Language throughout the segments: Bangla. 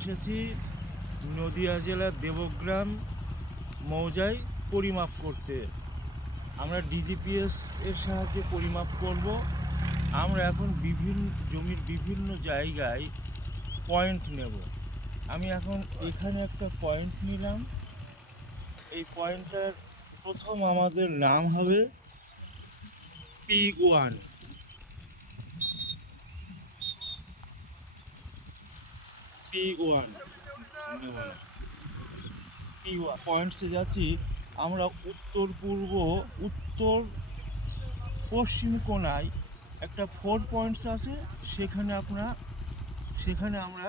এসেছি নদিয়া জেলার দেবগ্রাম মৌজায় পরিমাপ করতে। আমরা ডিজিপিএস এর সাহায্যে পরিমাপ করব। আমরা এখন জমির বিভিন্ন জায়গায় পয়েন্ট নেব। আমি এখন এখানে একটা পয়েন্ট নিলাম। এই পয়েন্টটার প্রথম আমাদের নাম হবে P1। P1 পয়েন্টসে যাচ্ছি। আমরা উত্তর পশ্চিম কোণায় একটা 4 পয়েন্টস আছে, সেখানে আমরা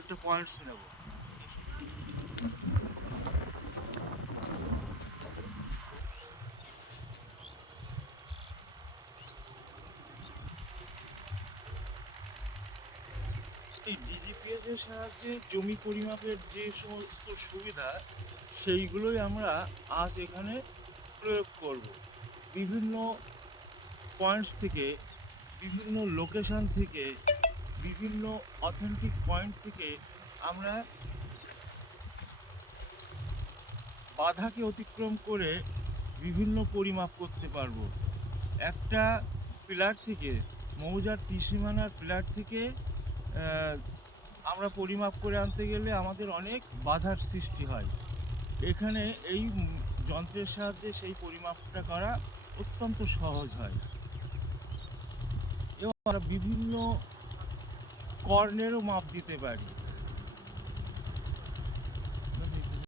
একটা পয়েন্টস নেব। এই ডিজিপিএস এর সাহায্যে জমি পরিমাপের যে সমস্ত সুবিধা, সেইগুলোই আমরা আজ এখানে প্রয়োগ করব। বিভিন্ন পয়েন্টস থেকে, বিভিন্ন লোকেশন থেকে, বিভিন্ন অথেন্টিক পয়েন্ট থেকে আমরা বাধাকে অতিক্রম করে বিভিন্ন পরিমাপ করতে পারবো। একটা পিলার থেকে, মৌজার ত্রিসীমানার পিলার থেকে আমরা পরিমাপ করে আনতে গেলে আমাদের অনেক বাধার সৃষ্টি হয়। এখানে এই যন্ত্রের সাহায্যে সেই পরিমাপটা করা অত্যন্ত সহজ হয় এবং আমরা বিভিন্ন কর্নেরও মাপ দিতে পারি।